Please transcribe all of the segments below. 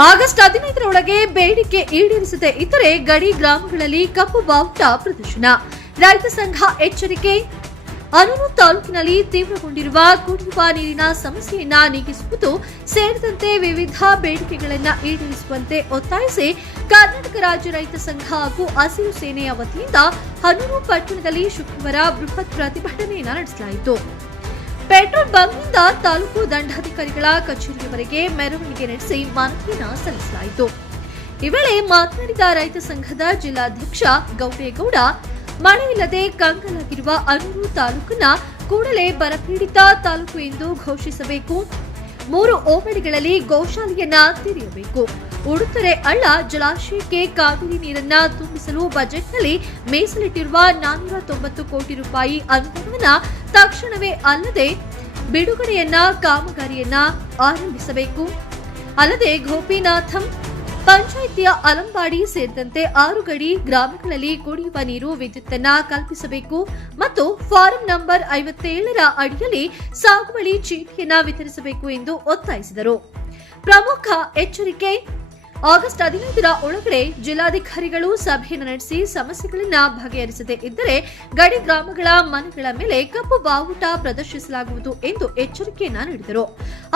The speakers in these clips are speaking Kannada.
ಆಗಸ್ಟ್ 15ರೊಳಗೆ ಬೇಡಿಕೆ ಈಡೇರಿಸದೆ ಇದ್ದರೆ ಗಡಿ ಗ್ರಾಮಗಳಲ್ಲಿ ಕಪ್ಪು ಬಾವುಟ ಪ್ರದರ್ಶನ. ರೈತ ಸಂಘ ಎಚ್ಚರಿಕೆ. ಅನೂರು ತಾಲೂಕಿನಲ್ಲಿ ತೀವ್ರಗೊಂಡಿರುವ ಕುಡಿಯುವ ನೀರಿನ ಸಮಸ್ಯೆಯನ್ನ ನೀಗಿಸುವುದು ಸೇರಿದಂತೆ ವಿವಿಧ ಬೇಡಿಕೆಗಳನ್ನು ಈಡೇರಿಸುವಂತೆ ಒತ್ತಾಯಿಸಿ ಕರ್ನಾಟಕ ರಾಜ್ಯ ರೈತ ಸಂಘ ಹಾಗೂ ಹಸಿರು ಸೇನೆಯ ವತಿಯಿಂದ ಹನೂರು ಪಟ್ಟಣದಲ್ಲಿ ಶುಕ್ರವಾರ ಬೃಹತ್ ಪ್ರತಿಭಟನೆಯನ್ನು ನಡೆಸಲಾಯಿತು. ಪೆಟ್ರೋಲ್ ಬಂಕ್ನಿಂದ ತಾಲೂಕು ದಂಡಾಧಿಕಾರಿಗಳ ಕಚೇರಿಯವರೆಗೆ ಮೆರವಣಿಗೆ ನಡೆಸಿ ಮನವಿಯನ್ನು ಸಲ್ಲಿಸಲಾಯಿತು. ಈ ವೇಳೆ ಮಾತನಾಡಿದ ರೈತ ಸಂಘದ ಜಿಲ್ಲಾಧ್ಯಕ್ಷ ಗೌಡೇಗೌಡ, ಮಳೆಯಿಲ್ಲದೆ ಕಂಗಾಲಾಗಿರುವ ಅನೂರು ತಾಲೂಕನ್ನ ಕೂಡಲೇ ಬರಪೀಡಿತ ತಾಲೂಕು ಎಂದು ಘೋಷಿಸಬೇಕು. 3 ಹೋಬಳಿಗಳಲ್ಲಿ ಗೋಶಾಲೆಯನ್ನ ತೆರೆಯಬೇಕು. ಉಡುತೊರೆ ಹಳ್ಳ ಜಲಾಶಯಕ್ಕೆ ಕಾವೇರಿ ನೀರನ್ನ ತುಂಬಿಸಲು ಬಜೆಟ್ನಲ್ಲಿ ಮೀಸಲಿಟ್ಟಿರುವ 490 ಕೋಟಿ ರೂಪಾಯಿ ಅನುದಾನವನ್ನ ತಕ್ಷಣವೇ ಅಲ್ಲದೆ ಬಿಡುಗಡೆಯನ್ನ ಕಾಮಗಾರಿಯನ್ನ ಆರಂಭಿಸಬೇಕು. ಅಲ್ಲದೆ ಗೋಪಿನಾಥಂ ಪಂಚಾಯಿತಿಯ ಅಲಂಬಾಡಿ ಸೇರಿದಂತೆ 6 ಗಡಿ ಗ್ರಾಮಗಳಲ್ಲಿ ಕುಡಿಯುವ ನೀರು ವಿದ್ಯುತ್ತನ್ನ ಕಲ್ಪಿಸಬೇಕು ಮತ್ತು ಫಾರಂ ನಂಬರ್ 57ರ ಅಡಿಯಲ್ಲಿ ಸಾಗುವಳಿ ಚೀಟಿಯನ್ನ ವಿತರಿಸಬೇಕು ಎಂದು ಒತ್ತಾಯಿಸಿದರು. ಪ್ರಮುಖ ಎಚ್ಚರಿಕೆ. ಆಗಸ್ಟ್ 15ರ ಒಳಗಡೆ ಜಿಲ್ಲಾಧಿಕಾರಿಗಳು ಸಭೆಯನ್ನು ನಡೆಸಿ ಸಮಸ್ಯೆಗಳನ್ನ ಬಗೆಹರಿಸದೇ ಇದ್ದರೆ ಗಡಿ ಗ್ರಾಮಗಳ ಮನೆಗಳ ಮೇಲೆ ಕಪ್ಪು ಬಾವುಟ ಪ್ರದರ್ಶಿಸಲಾಗುವುದು ಎಂದು ಎಚ್ಚರಿಕೆಯನ್ನ ನೀಡಿದರು.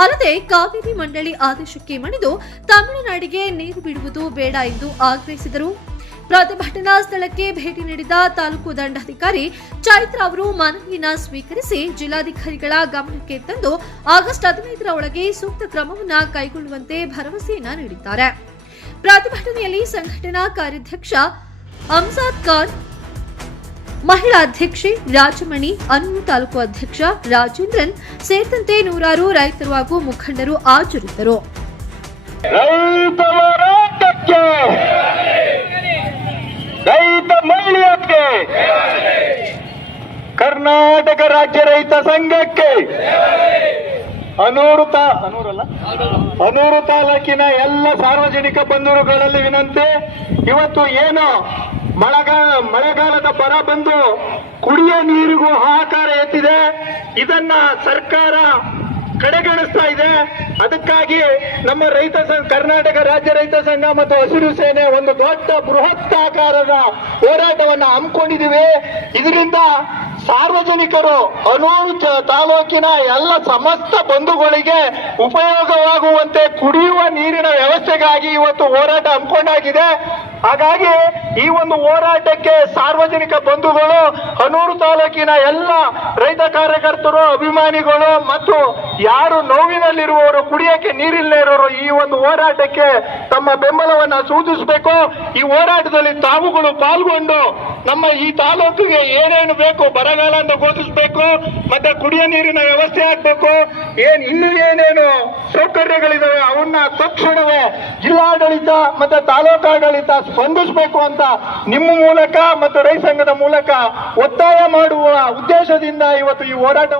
ಅಲ್ಲದೆ ಕಾವೇರಿ ಮಂಡಳಿ ಆದೇಶಕ್ಕೆ ಮಣಿದು ತಮಿಳುನಾಡಿಗೆ ನೀರು ಬಿಡುವುದು ಬೇಡ ಎಂದು ಆಗ್ರಹಿಸಿದರು. ಪ್ರತಿಭಟನಾ ಸ್ಥಳಕ್ಕೆ ಭೇಟಿ ನೀಡಿದ ತಾಲೂಕು ದಂಡಾಧಿಕಾರಿ ಚೈತ್ರ ಅವರು ಮನವಿಯನ್ನು ಸ್ವೀಕರಿಸಿ ಜಿಲ್ಲಾಧಿಕಾರಿಗಳ ಗಮನಕ್ಕೆ ತಂದು ಆಗಸ್ಟ್ 15ರ ಒಳಗೆ ಸೂಕ್ತ ಕ್ರಮವನ್ನು ಕೈಗೊಳ್ಳುವಂತೆ ಭರವಸೆಯನ್ನ ನೀಡಿದ್ದಾರೆ. ಪ್ರತಿಭಟನೆಯಲ್ಲಿ ಸಂಘಟನಾ ಕಾರ್ಯಾಧ್ಯಕ್ಷ ಅಮ್ಜದ್ ಖಾನ್, ಮಹಿಳಾ ಅಧ್ಯಕ್ಷೆ ರಾಜಮಣಿ, ಅನೂರು ತಾಲೂಕು ಅಧ್ಯಕ್ಷ ರಾಜೇಂದ್ರನ್ ಸೇರಿದಂತೆ ನೂರಾರು ರೈತರು ಹಾಗೂ ಮುಖಂಡರು ಹಾಜರಿದ್ದರು. ರೈತ ಮಹಿಳೆಯರಿಗೆ, ಕರ್ನಾಟಕ ರಾಜ್ಯ ರೈತ ಸಂಘಕ್ಕೆ, ಅನೂರು ತಾಲೂಕಿನ ಎಲ್ಲ ಸಾರ್ವಜನಿಕ ಬಂಧುಗಳಲ್ಲಿ ವಿನಂತಿ. ಇವತ್ತು ಏನು ಮಳೆಗಾಲದ ಬರ ಬಂದು ಕುಡಿಯೋ ನೀರಿಗೂ ಹಾಹಾಕಾರ ಎತ್ತಿದೆ. ಇದನ್ನ ಸರ್ಕಾರ ಕಡೆಗಣಿಸ್ತಾ ಇದೆ. ಅದಕ್ಕಾಗಿ ನಮ್ಮ ಕರ್ನಾಟಕ ರಾಜ್ಯ ರೈತ ಸಂಘ ಮತ್ತು ಹಸಿರು ಸೇನೆ ಒಂದು ದೊಡ್ಡ ಬೃಹತ್ ಆಕಾರದ ಹೋರಾಟವನ್ನು ಹಮ್ಮಿಕೊಂಡಿದ್ದೀವಿ. ಇದರಿಂದ ಸಾರ್ವಜನಿಕರು ಅನೂರು ತಾಲೂಕಿನ ಎಲ್ಲ ಸಮಸ್ತ ಬಂಧುಗಳಿಗೆ ಉಪಯೋಗವಾಗುವಂತೆ ಕುಡಿಯುವ ನೀರಿನ ವ್ಯವಸ್ಥೆಗಾಗಿ ಇವತ್ತು ಹೋರಾಟ ಹಮ್ಮಿಕೊಂಡಾಗಿದೆ. ಹಾಗಾಗಿ ಈ ಒಂದು ಹೋರಾಟಕ್ಕೆ ಸಾರ್ವಜನಿಕ ಬಂಧುಗಳು, ಅನೂರು ತಾಲೂಕಿನ ಎಲ್ಲ ರೈತ ಕಾರ್ಯಕರ್ತರು, ಅಭಿಮಾನಿಗಳು ಮತ್ತು ಯಾರು ನೋವಿನಲ್ಲಿರುವವರು, ಕುಡಿಯಕ್ಕೆ ನೀರಿಲ್ಲದೆ ಇರೋರು ಈ ಒಂದು ಹೋರಾಟಕ್ಕೆ ತಮ್ಮ ಬೆಂಬಲವನ್ನು ಸೂಚಿಸಬೇಕು. ಈ ಹೋರಾಟದಲ್ಲಿ ತಾವುಗಳು ಪಾಲ್ಗೊಂಡು ನಮ್ಮ ಈ ತಾಲೂಕಿಗೆ ಏನೇನು ಬೇಕು, ಬರಗಾಲ ಅಂತ ಘೋಷಿಸಬೇಕು, ಮತ್ತೆ ಕುಡಿಯ ನೀರಿನ ವ್ಯವಸ್ಥೆ ಆಗ್ಬೇಕು, ಇನ್ನೂ ಏನೇನು ಸೌಕರ್ಯಗಳಿದಾವೆ ಅವನ್ನ ತಕ್ಷಣವೇ ಜಿಲ್ಲಾಡಳಿತ ಮತ್ತೆ ತಾಲೂಕಾಡಳಿತ ಸ್ಪಂದಿಸಬೇಕು ಅಂತ ನಿಮ್ಮ ಮೂಲಕ ಮತ್ತು ರೈತ ಸಂಘದ ಮೂಲಕ ಒತ್ತಾಯ ಮಾಡುವ ಉದ್ದೇಶದಿಂದ ಇವತ್ತು ಈ ಹೋರಾಟ